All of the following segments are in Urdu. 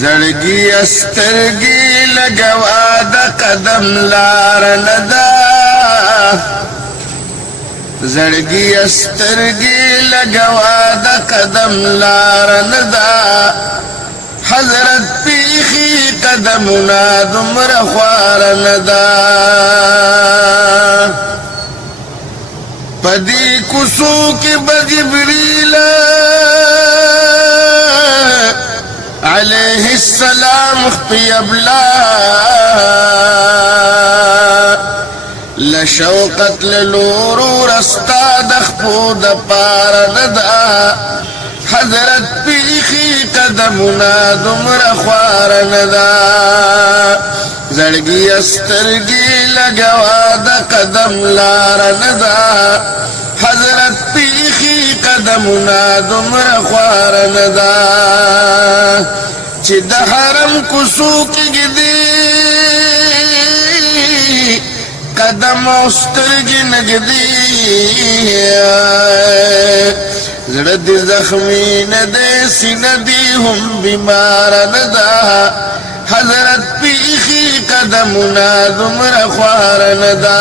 زړګي استرګي لګوا د قدم لار ندا زړګي استرګي لګوا د قدم لار ندا حضرت پیخي قدمنا دمر خوار ندا پدی کوسو کې بجبریل عليه السلام خفي ابلا لشوقت للور ورستا دخفو دپار ندا حضرت پیخي قدمنا دمر خوار ندا زړګي استرګي لګوا د قدم لار ندا حضرت پیخي قدمنا دمر خوار ندا چې د حرم کوڅو کې ګدي قدم استرګي نګدي زړه دې زخمي نه دې سینه دې هم بیمار ندا حضرت پیخي قدمنا دمر خوار ندا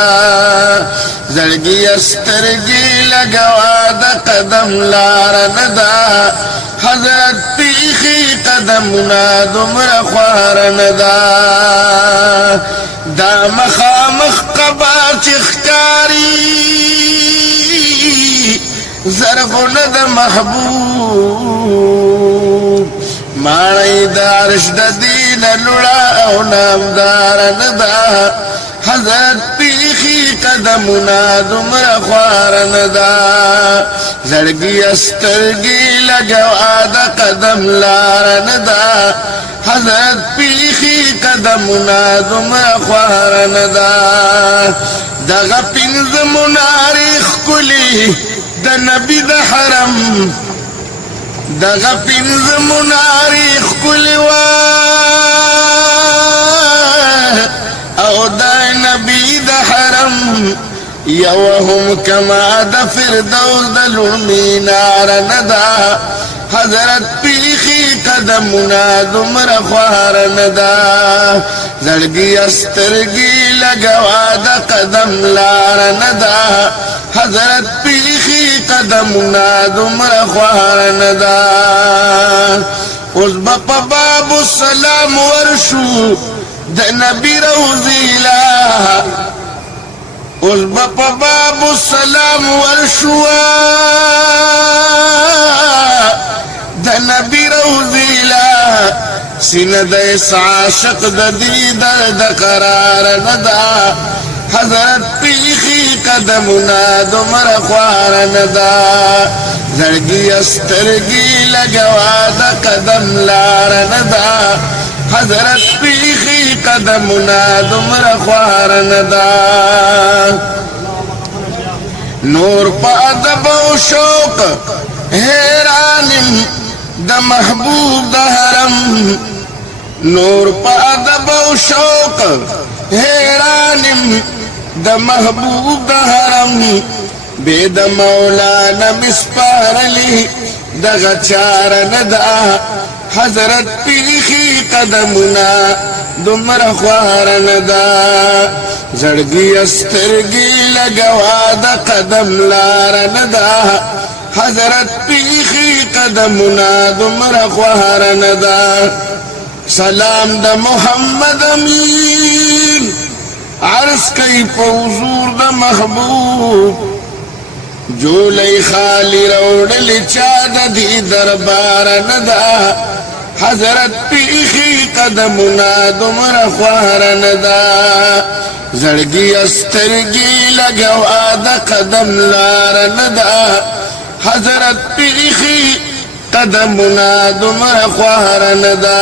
زړګي استرګي لګوا د قدم لار ندا حضرت پیخي قدمنا دمر خوار ندا دا مخامخ قبا چخکاری زرغون د محبوب ماړی د عرش د دین لړا او نامدار ندا حضرت پیخي قدمنا دمر خوار ندا زړګي استرګي لګوا د قدم لار ندا حضرت پیخي قدمنا دمر خوار ندا دغه پنځه منارخ کلی د نبی د حرم دغه پنځه منارخ کلی وا او د نبی د حرم یوهم کما د فردوس د لومړي نار ندا حضرت پیخي قدمنا دمر خوار ندا زړګي استرګي لګوا د قدم لار ندا حضرت پیخي قدمنا دمر خوار ندا اوس په باب السلام ورشو د نبی روزیلا اوس په باب السلام ورشو د نبی روزیلا سینه د عاشق د دې درد قرار ندا حضرت پیخي قدمنا دمر خوار ندا زړګي استرګي لګوا د قدم لار ندا حضرت پیخي قدمنا دمر خوار ندا نور په ادب او شوق حیرانم د محبوب د حرم نور په ادب او شوق حیرانم د محبوب د حرم بے د مولانا مسپارلی دغه چار ندا حضرت پیخي قدمنا دمر خوار ندا زړګي استرګي لګوا د قدم لار ندا حضرت پیخي قدمنا دمر خوار ندا سلام د محمد امین عرض کئی پوزور د محبوب جولی خالی روڑل چاد دی دربار ندا حضرت پیخی قدمنا دمر خوار ندا زړګي استرګي لګوا د قدم لار ندا حضرت پیخی قدمنا دمر خوار ندا